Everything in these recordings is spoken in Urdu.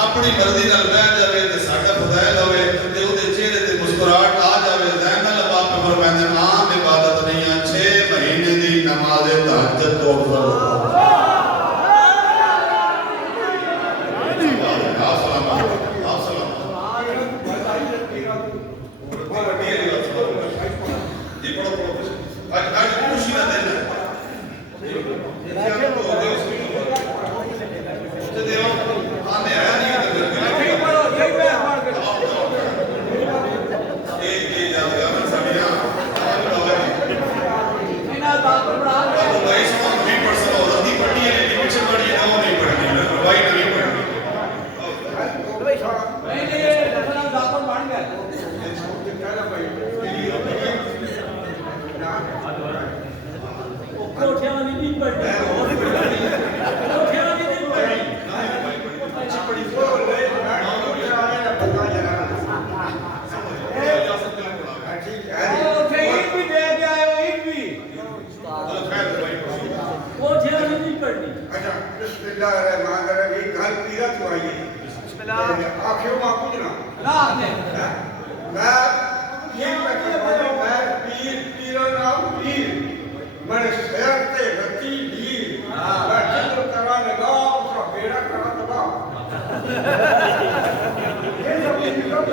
اپنی مرضی نال بہ جائے اچھا بسم اللہ الرحمن الرحیم گل پیرا تو آئیے بسم اللہ آخر ماں کچھ نہ میں یہ میں پیر پیرا نام پیر میں شہر تے غتی دیر میں چندر کرا لگا اس کا بیڑا کرا دبا یہ سب یہ لوگ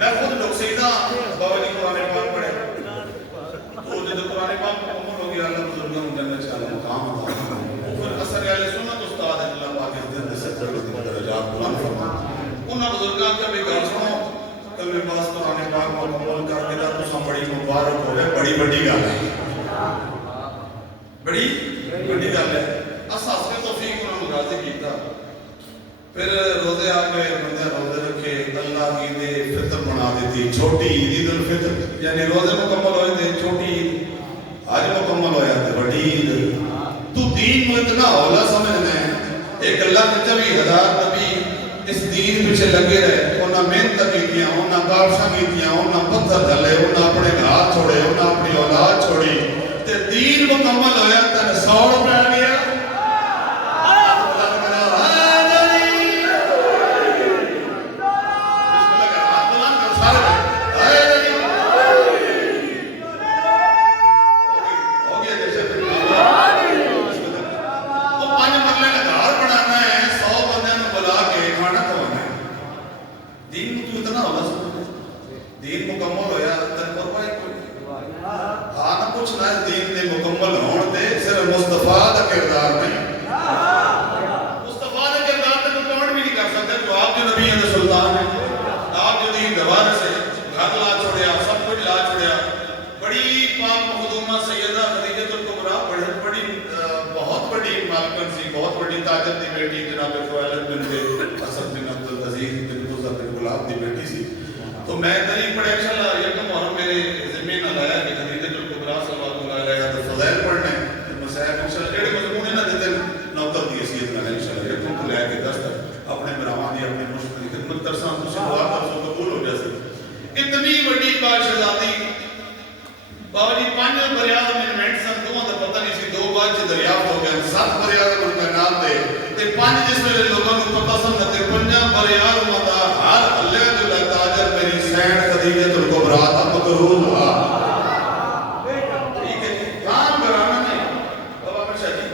میں خود لوگ سیدھا بابا جی قرآن پاک پڑھے تو جب قرآن پاک مکمل ہو گیا اللہ بزرگوں نے جنت سے اللہ مقام عطا پھر اثر اہل سنت استاد اللہ پاک اس دن سے درجات بلند فرمائے انہاں بزرگاں کا بھی گل سنو کہ میرے پاس قرآن پاک مکمل کر کے تو تساں بڑی مبارک ہوئے بڑی بڑی گل ہے بڑی بڑی گل ہے اساس نے توفیق انہاں راضی کیتا پھر روزے آ گئے بندے روزے رکھے اللہ کی دے فطر بنا دیتی چھوٹی عید الفطر یعنی روزے مکمل ہوئے تھے چھوٹی عید آج مکمل ہویا تھے بڑی عید تو دین میں اتنا اولا سمجھنا ہے ایک اللہ کے 24,000 نبی اس دین پیچھے لگے رہے انہاں محنت کیتیاں انہاں کارشاں کیتیاں انہاں پتھر ڈلے انہاں اپنے گھر چھوڑے انہاں اپنی اولاد چھوڑی تے دین مکمل ہویا تے 100 روپے گیا تو میں تاریخ پڑھے انشاءاللہ یکم محرم میرے ذمہ نہ لایا کہ خدیجۃ الکبریٰ صلی اللہ علیہ وسلم کا فضائل پڑھنے مسائل انشاءاللہ جڑے مضمون نہ دیتے نوکر دی حیثیت میں انشاءاللہ یکم کو لے کے 10 تک اپنے براواں دی اپنے مشت کی خدمت کرساں تو دعا کرسو قبول ہو جائے اتنی بڑی بادشاہزادی بابا جی 5 بریاض منٹ سن دوواں دا پتہ نہیں سی 2 بعد چ دریافت ہو گئے 7 بریاض ان کا نام دے تے 5 جس ویلے لوگوں کو پتہ سن تے 5 بریاض متا ہر اللہ جو تاجر میری سین خدیجۃ الکبریٰ تا مقرون ہوا ٹھیک ہے کام کرانا نہیں بابا مرشد جی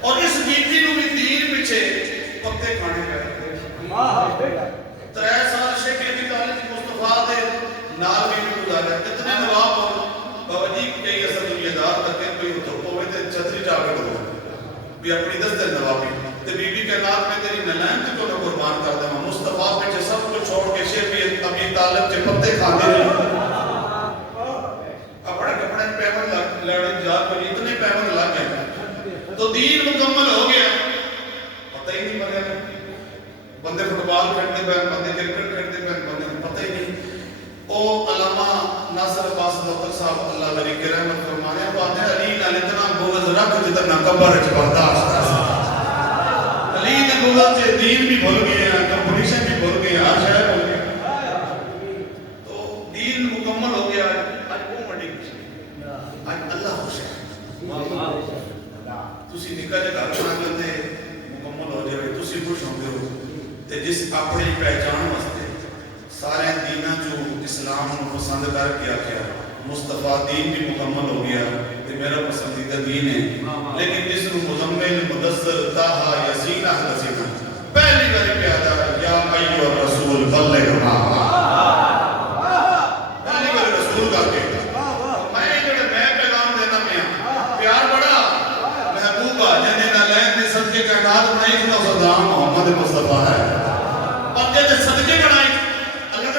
اور اس بیٹی نو بھی دین پیچھے پتے کھانے پہ 3 سال شیخ ابی طالب مصطفیٰ دے نال بھی گزارے اتنے نواب ہو بابا جی کئی اثر دنیا دار تک کوئی دھوپ ہوئے تے چھتری چا کے دو بھی اپنی دست نوابی تے بی بی کے نام میں تیری نلائن تے کو قربان کر دے مصطفیٰ پہ سب کچھ چھوڑ کے شیخ ابی طالب کے پتے کھاتے رہے اپنے کپڑے پیمن لڑے جا کر اتنے پیمن لگ گئے تو دین مکمل ہو گیا پتہ ہی نہیں بنے بندے فٹ بال کھیلتے پہ بندے کرکٹ کھیلتے پہ بندے کو پتہ ہی نہیں او علامہ ناصر عباس ڈاکٹر صاحب اللہ علیہ کی رحمت فرمانے باتیں علی نال اتنا بغض رکھ جتنا قبر وچ برداشت علی دے بغض سے دین بھی بھول گئے ہیں کمپٹیشن بھی بھول گئے ہیں ہر شے بھول گئے تو دین مکمل ہو گیا آج وہ بڑی خوشی آج اللہ خوش ہے تسی نکاح دے گھر بنا لیندے مکمل ہو جائے تسی خوش ہوندے ہو تے جس اپنی پہچان واسطے سارے دیناں جو اسلام کو پسند کر کے آکھیا مصطفیٰ دین بھی مکمل ہو گیا کہ میرا پسندیدہ دین ہے لیکن جس کو مزمل مدثر طٰہٰ یاسین حسین پہلی بار پیادا یا ایھا الرسول بلغ ما پہلی بار رسول کا کہ میں پیغام دینا پیا پیار بڑا محبوبہ جنے نہ لین دے صدقے کائنات بنائی تو صدا محمد مصطفیٰ ہے اور جنے صدقے بنائی اللہ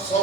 100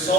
100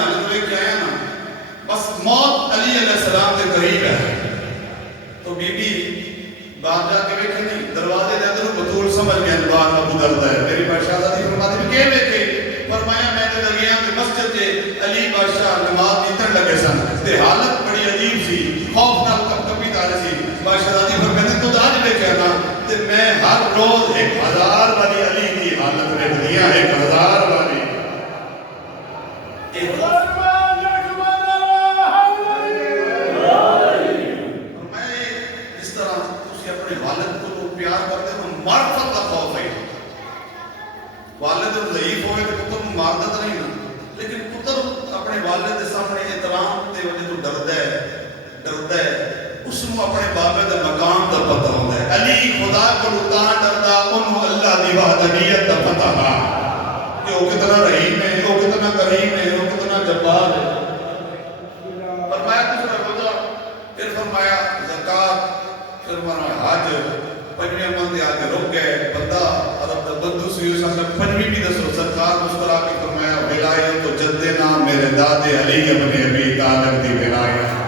حالت لے کے آیا نا بس موت علی علیہ السلام کے قریب ہے تو بی بی باپ جا کے ویکھے نہیں دروازے دے اندر بطول سمجھ گیا بار ابو دردا ہے میری شہزادی فرماتی بھی کہ ویکھے فرمایا میں تے لگیا کہ مسجد کے علی بادشاہ نماز پڑھن لگے سن تے حالت بڑی عجیب سی خوف نال کپکپی تاری سی شہزادی فرماتے تو آج ویکھیا نا تے میں ہر روز 1000 والی علی کی حالت ویکھدی ہاں 1000 والی والد ضعیف ہوئے تو پتر ماردا تو نہیں نا لیکن پتر اپنے والد کے سامنے احترام تے وجہ تو ڈردا ہے اس کو اپنے بابے دے مقام دا پتہ ہوندا ہے علی خدا کو تا ڈردا انہوں اللہ دی وحدانیت دا پتہ ہے کہ وہ کتنا رحیم ہے وہ کتنا کریم ہے وہ کتنا جبار ہے فرمایا دوسرا روزہ پھر فرمایا زکات پھر فرمایا حج پنجویں منتے آگے رک گئے بندہ عرب دا بندو سویو ساتھ پنجویں بھی دسو سرکار مسکرا کے فرمایا ولایت تو جدنا میرے دادے علی ابن ابی طالب دی ولایت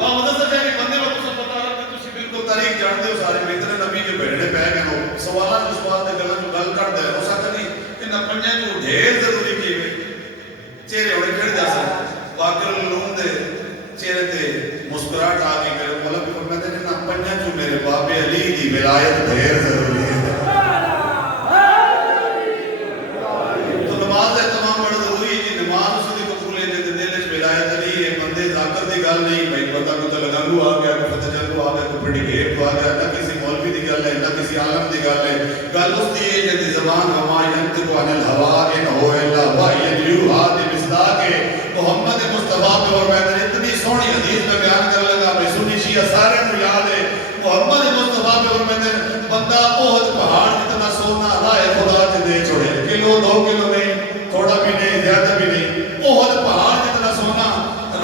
مدد سے جائے بندے کو کچھ پتا رہا کہ تسی بالکل تاریخ جانتے ہو سارے بہتر نبی جو بیڑنے پہ گئے ہو سوالہ جو سوال دے گلا جو گل کر دے ہو سکتا نہیں کہ نہ پنجیں جو ڈھیر ضروری کی ہوئے چہرے ہوئے کھڑ جا سکتے باقر لون دے چہرے تے مسکراہٹ آ گئی میرے ملک بھی فرماتے ہیں نہ پنجاں جو میرے بابے علی دی ولایت ڈھیر ضروری ہے تو نماز اہتمام بڑا ضروری ہے کہ نماز اس دی قبول ہے تے دل وچ ولایت علی ہے بندے ذاکر دی گل نہیں بھائی پتہ کو تے لگانگو آ گیا کو فتح جنگو آ گیا کو پڑی گیٹ کو آ گیا نہ کسی مولوی دی گل ہے نہ کسی عالم دی گل ہے گل اس دی ہے کہ زبان ہوا ينطق عن الهوى ان هو الا وحی یوحى بمصداق محمد مصطفیٰ پہ اور میں نے اتنی سونی حدیث میں بیان کر لگا میں سنی شیعہ سارے کو یاد ہے محمد مصطفیٰ پہ اور میں نے بندہ احد پہاڑ جتنا سونا رائے خدا سے دے چھوڑے کلو 2 کلو نہیں تھوڑا بھی نہیں زیادہ بھی نہیں احد پہاڑ جتنا سونا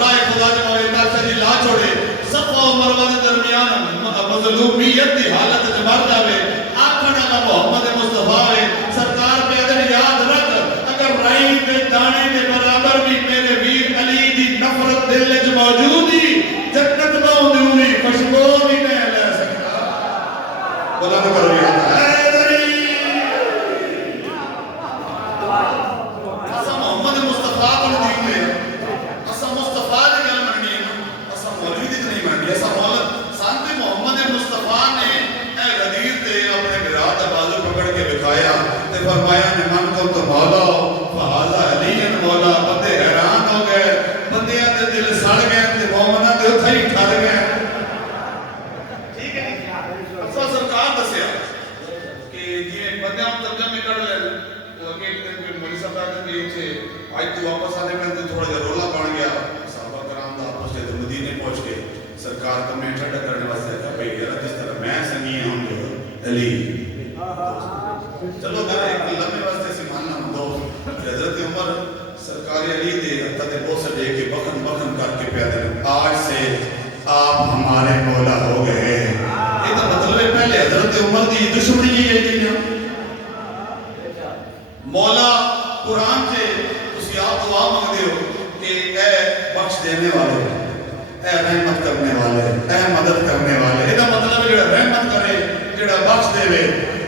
رائے خدا سے مولا اللہ سے لا چھوڑے صفا و مروہ کے درمیان مظلومیت کی حالت جمار جاوے آنکھنا کا محمد مصطفیٰ ہے سرکار پہ ادھر یاد رکھ اگر رائی پہ دانے کے برابر بھی میرے ویر علی دی نفرت دل وچ موجود ہی جنت باؤں ہوئی خوشبو بھی نہیں لے سکتا بلند کرو یاد حیدری اسا محمد مصطفیٰ کو دی ہوئے اسا مصطفیٰ دی گل مننی ہے اسا مولوی دی نہیں مننی اسا مولد سانتے محمد مصطفیٰ نے اے غدیر تے اپنے برات بازو پکڑ کے دکھایا تے فرمایا نے من کو تو مولا فہذا علی مولا بندے حیران ہو گئے بندیاں دے دل سڑ گئے تے مومنہ دے اتھے ہی ٹھر گئے ٹھیک ہے افسا سرکار دسیا کہ جی بندیاں ترجمے کر لے تو اگے ایک دن پھر مولی صاحب آتے کہ اچھے آج تو واپس آنے میں تو تھوڑا جا رولا بن گیا صحابہ کرام دا آپس سے مدینے پہنچ کے سرکار کا میں ٹھڈا کرنے واسطے کہا بھئی یار جس طرح میں سنگی ہوں جو علی چلو اگر ایک لمحے واسطے سے ماننا ہوں دو حضرت عمر سرکار علی دے حتیٰ دے بہت سے لے کے بخن کر کے پیادے آج سے آپ ہمارے مولا ہو گئے یہ تو مطلب ہے پہلے حضرت عمر دی دشمنی کی ہے جی مولا قرآن سے اسی آپ دعا مانگتے ہو کہ اے بخش دینے والے اے رحمت کرنے والے اے مدد کرنے والے یہ مطلب ہے جڑا رحمت کرے جڑا بخش دے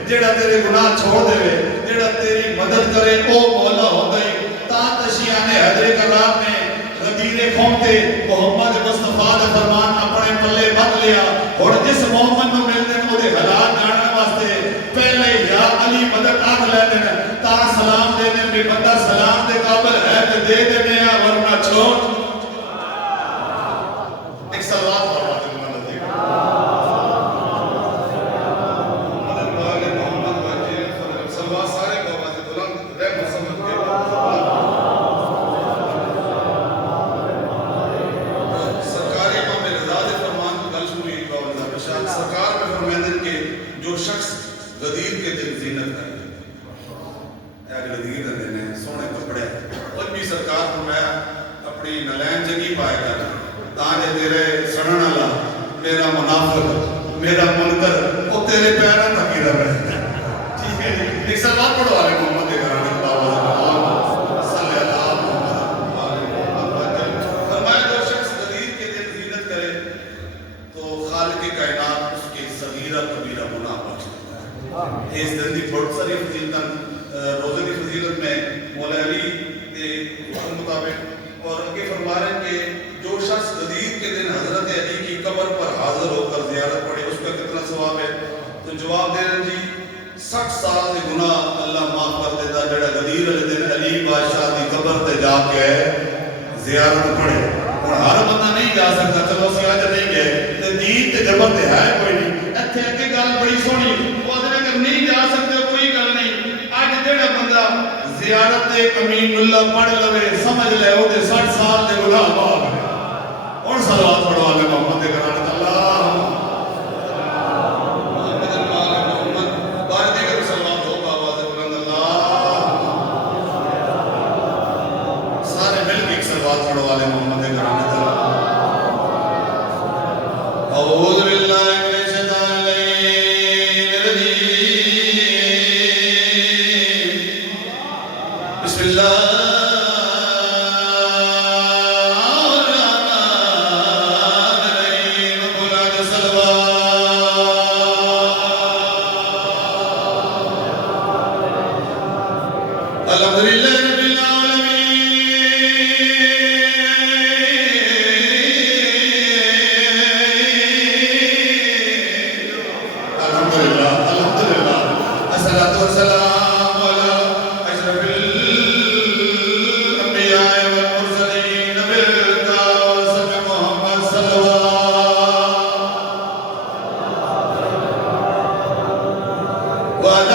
جڑا تیرے گناہ چھوڑ دے جڑا تیری مدد کرے او مولا ہوتا ہی تا تشیعہ نے حضر کرام نے غدیر کھونتے محمد مصطفیٰ دے فرمان اپنے پلے بد لیا اور جس محمد نو مل دیں وہ دے حالات جانا واسطے پہلے یا علی مدد آگ لے دیں تا سلام دے دیں بھی بندہ سلام دے قابل ہے کہ دے دیں ورنہ چھوڑ ایک سلوات پڑھا دیں مدد دے غدیر کے دن زینت کر اے غدیر دے نے سونے کپڑے اور بھی سرکار فرمایا اپنی نلین جگی پائے کر تاکہ تیرے سڑن والا میرا منافق میرا منکر وہ تیرے پیروں تک ہی رہے ٹھیک ہے ایک سلوات پڑھو والے محمد کے گھرانے اللہ صلی اللہ زیارت پڑھے اور ہر بندہ نہیں جا سکتا چلو اسی اج نہیں گئے تے دین تے جبر تے ہے کوئی نہیں ایتھے اگے گل بڑی سونی او دے اگر نہیں جا سکتے کوئی گل نہیں اج جڑا بندہ زیارت تے امین اللہ پڑھ لوے سمجھ لے او دے 60 سال دے گناہ معاف ہے اور صلوات پڑھو اللہ محمد کے گھرانے تے اللہ محمد محمد بار دیگر صلوات ہو بابا دے بلند اللہ سارے مل کے ایک صلوات پڑھو والے محمد کے گھرانے تے اعوذ باللہ من الشیطان الرجیم بسم اللہ الحمدللہ رب العالمین الحمدللہ الصلاۃ والسلام علی اشرف الانبیاء والمرسلین بالقاسم محمد صلی اللہ وعلی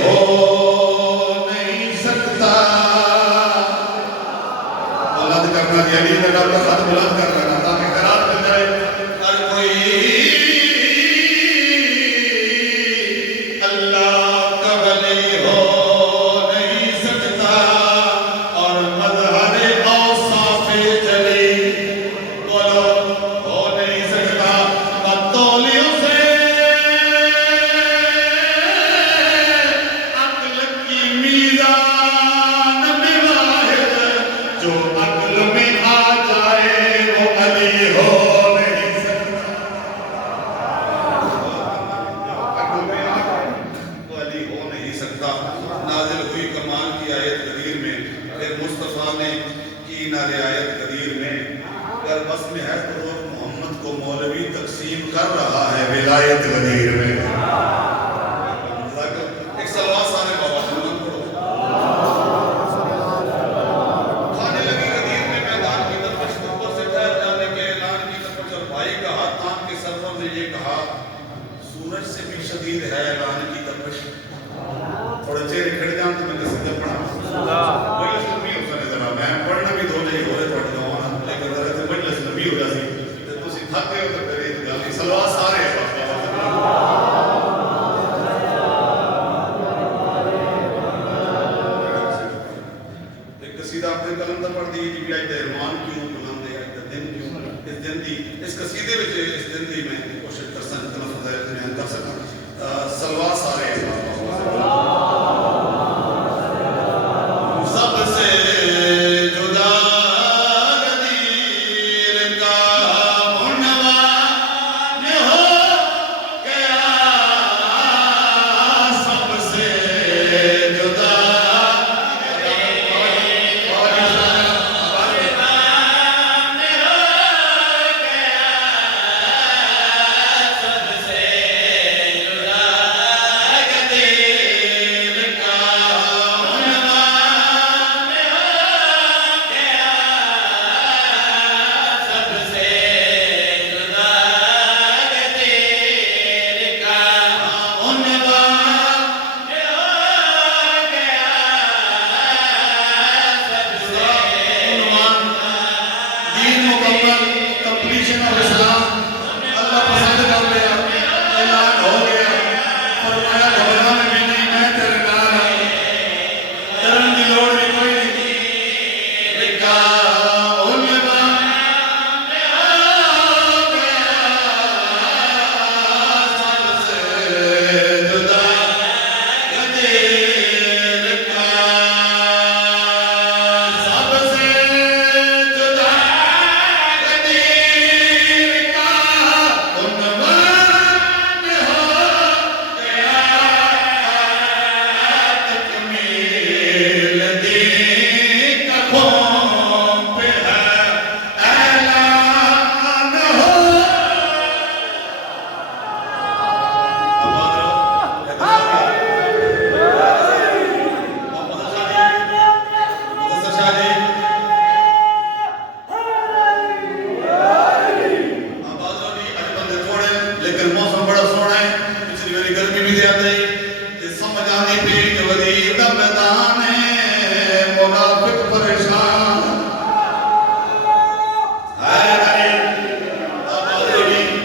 ہو بھی زیادہ ہی تے سمجھ آندی پئی کہ وزیر دا میدان ہے منافق پریشان ہے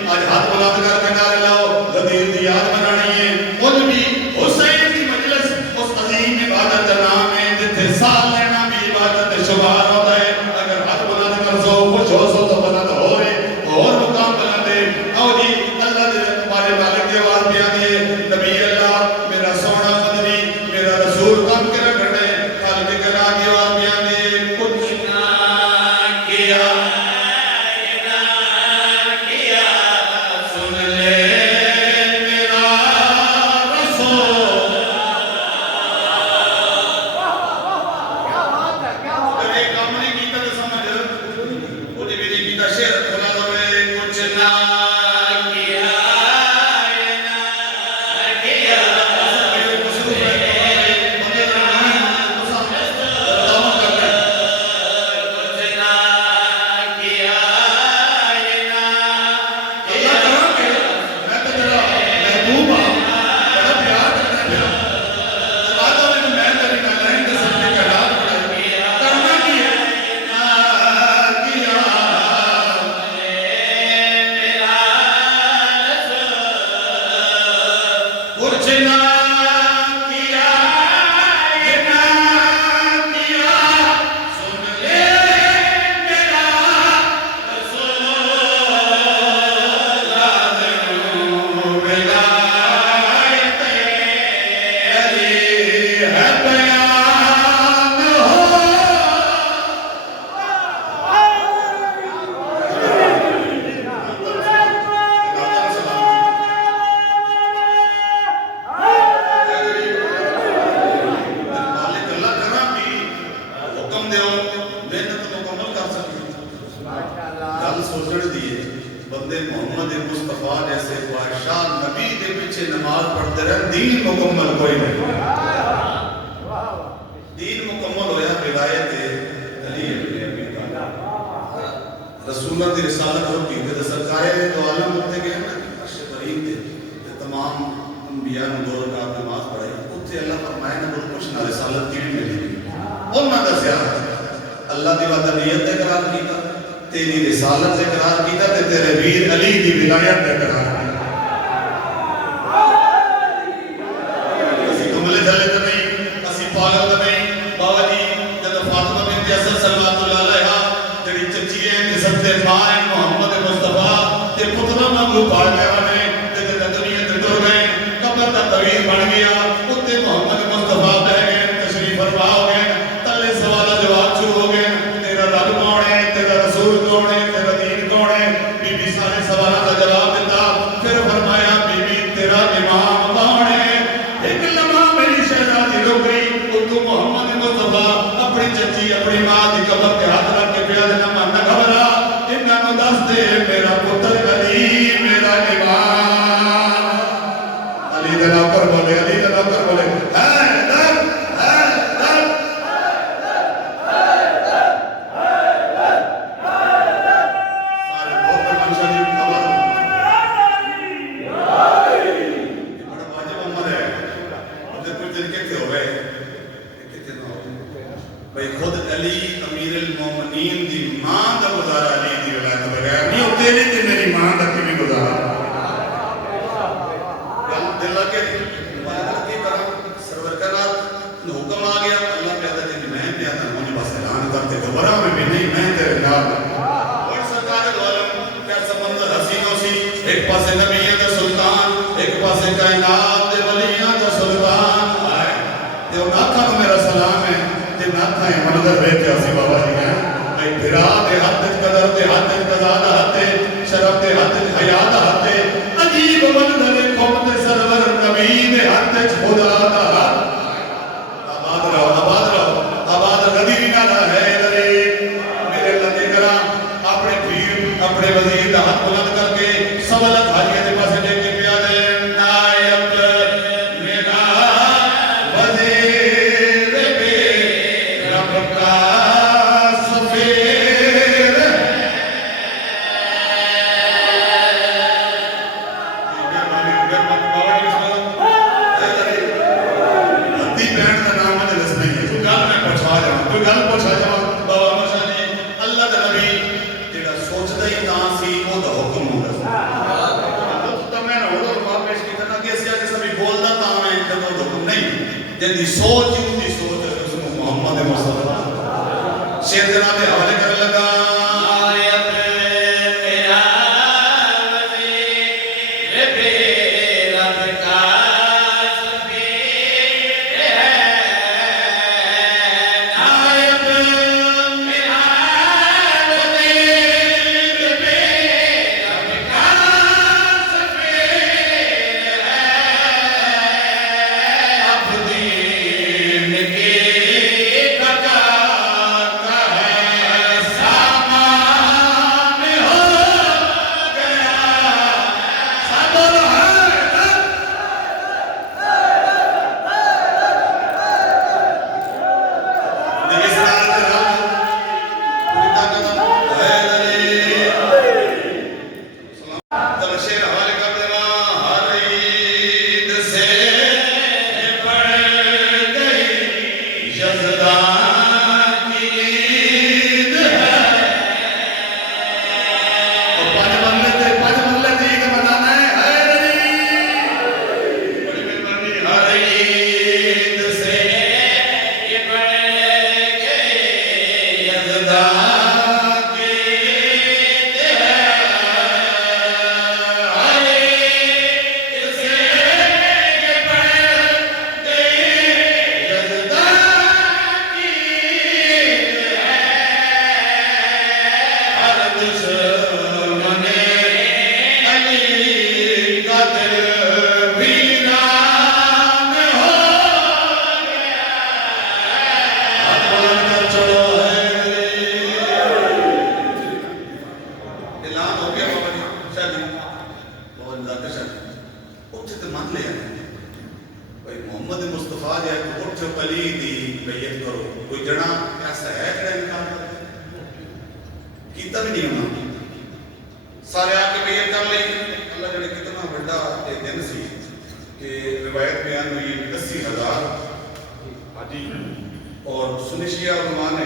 آج ہاتھ بلند کر کے نعرے لاؤ غدیر دی یاد منانی ہے خود بھی حسین کی مجلس اس عظیم عبادت کا نام ہے جتھے سال لینا بھی عبادت شمار ہوتا ہے اگر ہاتھ بلند کر سو خوش ہو سو تو بلند ہو رہے اور مقام بلند ہے او جی اللہ دے تمہارے مالک دی آواز بھی آتی ہے نبی اللہ میرا سونا مدنی میرا رسول کام کے رکھنے خالق کلام کی آواز بھی آتی ہے کچھ نہ کیا بندے محمد مصطفیٰ جیسے بادشاہ نبی دے پیچھے نماز پڑھتے رہے دین مکمل کوئی نہیں دین مکمل ہویا ولایت علی ابن ابی طالب رسولہ دی رسالت ہوتی ہے سرکار دو عالم ہوتے گئے نا عرش برین دے تمام انبیاء نے دو رکعت نماز پڑھائی اتھے اللہ فرمائے نہ بول کچھ نہ رسالت کی ملی اور نہ دسیا اللہ دی وحدانیت اقرار کیتا تیری رسالت اقرار کیتا تے تیرے ویر علی دی ولایت اقرار کیتا اسی کملے دھلے تے نہیں اسی پاگل تے نہیں بابا جی جب فاطمہ بنت اسد صلوات اللہ علیہا جڑی چچی ہے تے سب تے ماں ہے محمد مصطفیٰ تے پترا منگو پالنے والے تے دنیا تے ٹر گئے قبر دا طویل بن گیا اوتے محمد مصطفیٰ بہ گئے تشریف فرما ہو گئے تلے سوال جواب شروع ہو گئے تیرا رب کون ہے تیرا رسول کون ہے تیرا دین کون ہے بی بی سارے سوالوں کا جواب دیتا پھر فرمایا بی بی تیرا امام کون ہے ایک لمحہ میری شہزادی رک گئی تو محمد مصطفیٰ اپنی چچی اپنی ماں کی قبر کے ہاتھ رکھ کے پیا دینا من نہ گھبرا انہاں نوں دس دے میرا پتر علی میرا امام علی دا نوکر بولے علی دا نوکر بولے ایک پاسے نبیوں دا سلطان ایک پاسے کائنات دے ولیاں دا سلطان تے انہاں آنکھاں نوں میرا سلام ہے تے ناتھاں اے منظر ویکھیا سی بابا جی ہیں اے پھرا دے ہاتھ وچ قدر دے ہاتھ وچ قضا دا ہاتھ شرف دے ہاتھ وچ حیا دا ہاتھ عجیب منظر قوم دے سرور نبی دے ہاتھ وچ خدا دا ہاتھ آباد رہو آباد غدیر نہ ہے درے میرے لتے کرا اپنے پیر اپنے وزیر دا ہاتھ بلند کر کے سوالت حالیہ دے پاسے دیکھ کے پیا دے نائب میرا وزیر بے رب کا سفیر بابا جی جن دی سوچ اس کو محمد مصطفیٰ شیر جناب حوالے کر لگا سارے آکے بیعت کر لیں اللہ جڑے کتنا بڑا ایک دن سی کہ روایت بیان ہوئی 80,000 حاجی اور سنشیہ علماء نے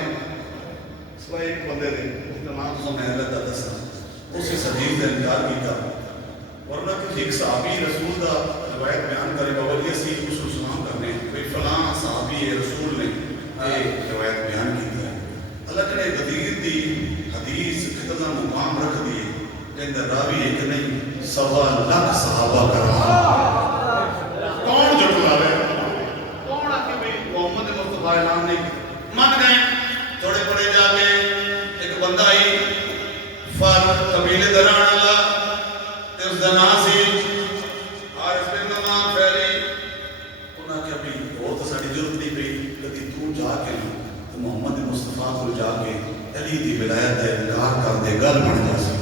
سوائے ایک بندے نے تمام سو محلت دا دستا اسی حدیث نے انکار کیتا ورنہ کہ ایک صحابی رسول دا روایت بیان کرے باولی اسی رسول سلام کرنے کوئی فلاں صحابی رسول نے یہ روایت بیان کیتا ہے اللہ جڑے غدیر دی حدیث کتنا مقام رکھ دیے کہ اندر راوی ایک نہیں 1.25 صحابہ کا رہا کون جھٹلا رہے کون آکے بھی محمد مصطفیٰ اعلان نہیں من گئے تھوڑے پڑے جا کے ایک بندہ ہی فار قبیلے دران اللہ تے اس دن آسی آرس بن نمان پھیلی انہاں کہ ابھی وہ تو ساڑی ضرورت نہیں پئی کہ تو جا کے تو محمد مصطفیٰ کو جا کے علی دی ولایت ہے انکار کر دے گل بن جا سی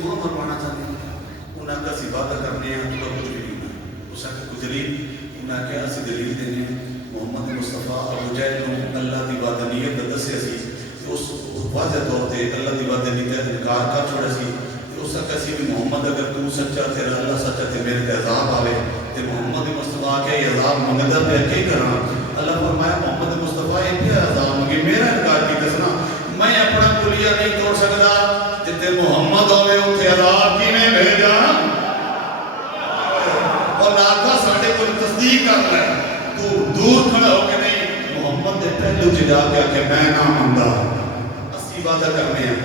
محمد پانا چاہتے ہیں انہاں کا سبادہ کرنے ہیں تو کچھ بھی نہیں اس کا کچھ دلیل انہاں کے اسی دلیل دینے محمد مصطفیٰ ابو جہل کو اللہ دی وحدانیت دسے سی اس واضح طور تے اللہ دی وحدانیت انکار کر چھوڑے سی اس کا کسی بھی محمد اگر تو سچا تیرا اللہ سچا تے میرے تے عذاب آوے تے محمد مصطفیٰ کے عذاب منگدہ پہ کیا کرنا اللہ فرمایا محمد مصطفیٰ یہ پہ عذاب مگے میرا انکار کی دسنا میں اپنا کلیہ نہیں توڑ سکتا جتے محمد ہوئے اتھے عذاب کی میں بھیجا اور لاکھا ساڑھے کو تصدیق کر لیں تو دور کھڑا ہو کے نہیں محمد دے پہلو جا کے آکے میں نام اندہ اسی باتہ کرنے ہیں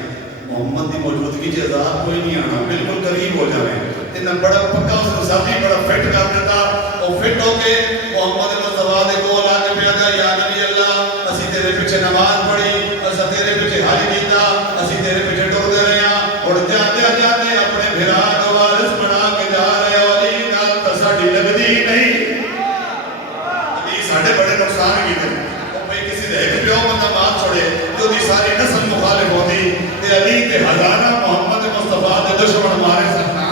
محمد دی موجودگی جے عذاب کوئی نہیں آنا بالکل قریب ہو جائے انہاں بڑا پکا اس کو ساتھی بڑا فٹ کر دیتا اور فٹ ہو کے محمد مصطفیٰ دے کو لا کے پیادا یا نبی اللہ اسی تیرے پیچھے نماز پڑھی اسی تیرے پیچھے حج کیتا اسی تیرے پیچھے ٹور دے رہے ہیں اور جاتے جاتے اپنے بھرا کو وارث بنا کے جا رہے ہو علی نال تو ساڈی لگدی نہیں علی ساڈے بڑے نقصان کیتے اور کوئی کسی دے ایک پیو بندہ بات چھوڑے جو دی ساری نسل مخالف ہوتی تے علی تے ہزارہ محمد مصطفیٰ دے دشمن مارے سکنا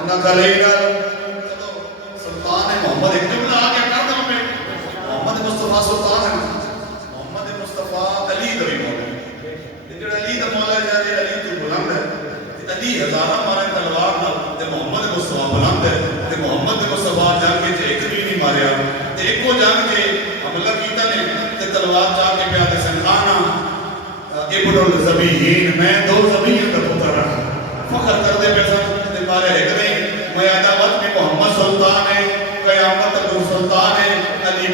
انہاں کا لے گا سلطان محمد ایک جملہ آگے کر دوں میں محمد مصطفیٰ سلطان ہے محمد مصطفیٰ علی دبی مولا لیکن علی دا مولا جانے علی تو بلند ہے علی ہزارہ مارے تلوار نہ تے محمد مصطفیٰ بلند ہے تے محمد مصطفیٰ جان کے ایک بھی نہیں ماریا تے ایک کو جان کے حملہ کیتا نے تے تلوار جا کے پیادے سنخانا ابن الزبیین میں 2 زبیین کا پتر رہا فخر کر دے پیسا تے مارے ایک نہیں میادہ وقت میں محمد سلطان ہے قیامت تک سلطان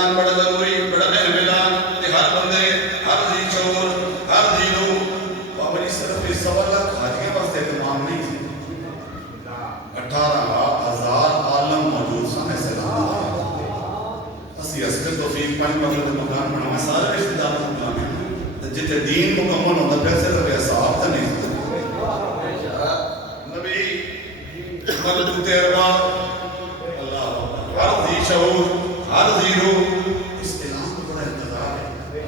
اعلان بڑا ضروری بڑا اہم اعلان کہ ہر بندے ہر جی شعور ہر جی روح بابا جی صرف اس 1.25 لاکھ حاجیوں واسطے اہتمام نہیں سی 18,000 عالم موجود سن سلام اسی اسکر توفیق پانی مغرب مکان بناوے سارے رشتہ دار کو بلانے جتے دین مکمل ہوتا پیسے تو حساب تو نہیں نبی مدد تیروا اللہ ہر ذی شعور ہر ذی روح اس اعلان کو بڑا انتظار ہے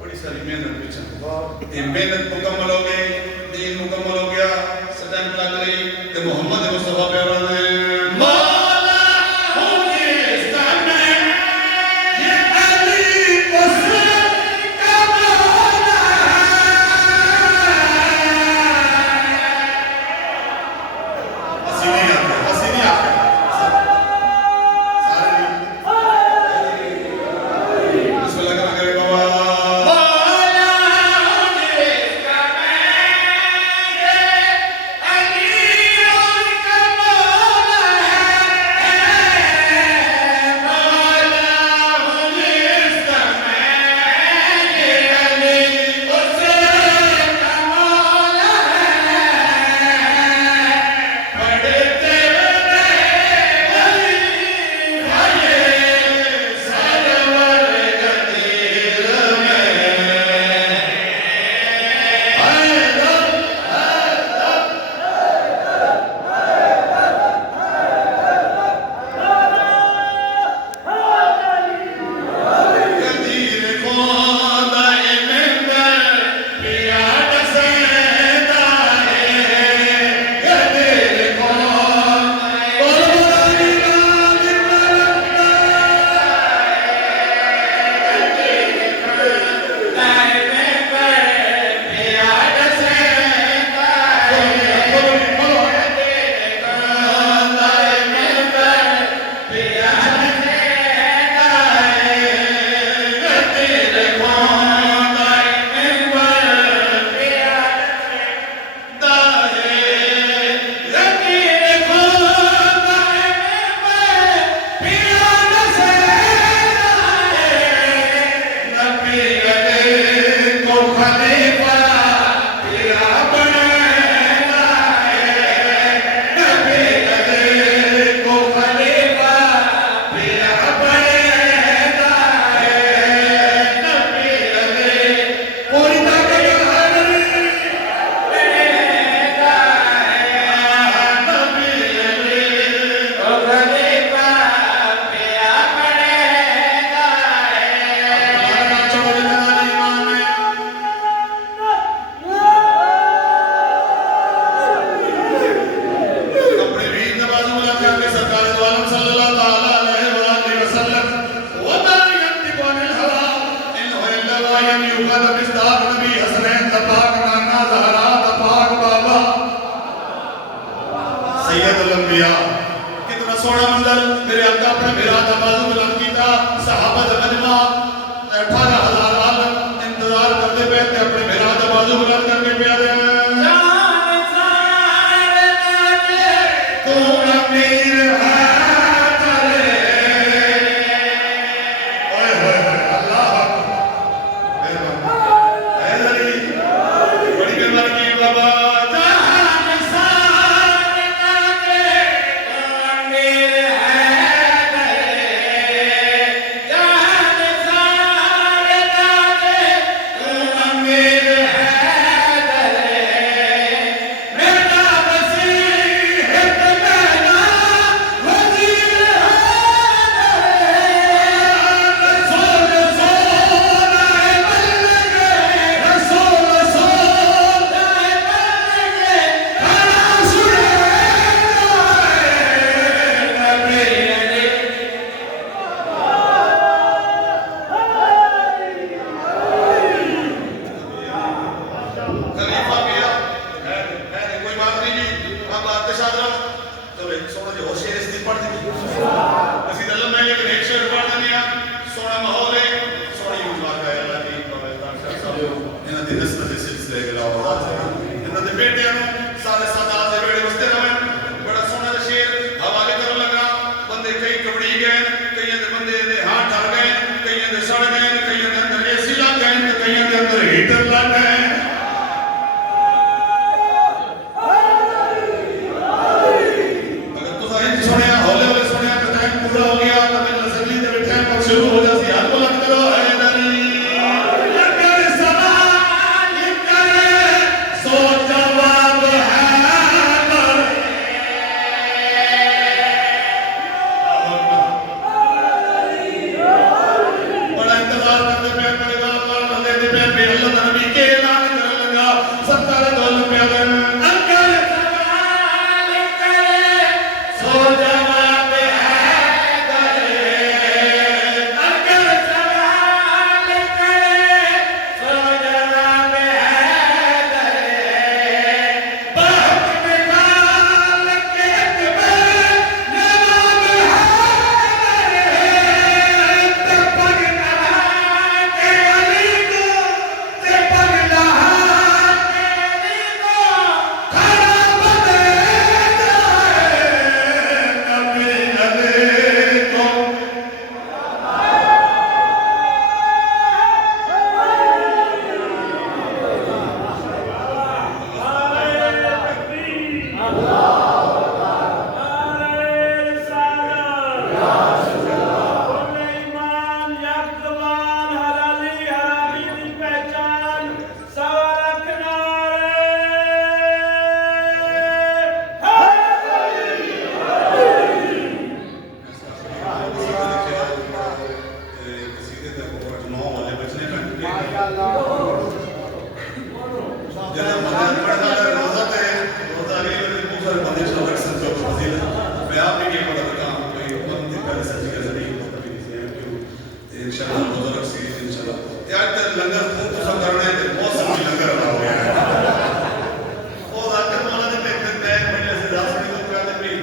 بڑی ساری محنت پیچھے یہ محنت مکمل ہو گئی دین مکمل ہو گیا سٹن لگ گئی کہ محمد مصطفیٰ پیارا نے سید الانبیاء کتنا سونا منظر میرے آقا اپنے میرات بازو بلند کیتا صحابہ مجمع 18,000 عالم انتظار کرتے بیٹھتے اپنے میرات بازو بلند کر کے پیادے تو امیر پر بندے چلو رکھ سکتے ہو فضیلت میں آپ نے یہ پتہ رکھا کوئی بندے پہلے سچی کا ذریعہ پتہ بھی نہیں ہے انشاءاللہ روزہ رکھ سی انشاءاللہ یار تے لنگر خوب تو سب کرنا ہے موسم بھی لنگر ہو گیا ہے وہ ذاکر مولا نے پہ بیگ میں سے داس میں تو کہتے بھی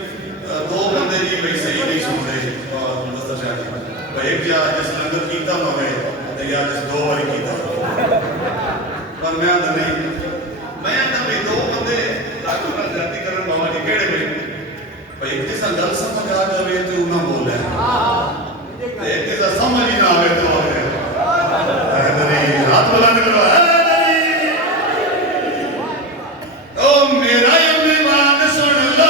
دو بندے جی بھائی صحیح نہیں سن رہے اور مدرسہ شاہد بھائی ایک جا جس لنگر کیتا نہ گئے یا جس دو باری کیتا پر میں آدھا نہیں میں آدھا بھی دو بندے لاکھوں نہ جاتی کرن بابا جی کیڑے بھی بھائی ایک جیسا گل سمجھ آ جائے تو انہاں بول رہے ایک جیسا سمجھ ہی نہ آئے تو آ رہے حیدری ہاتھ بلند کرو حیدری او میرا یمیوان سن لو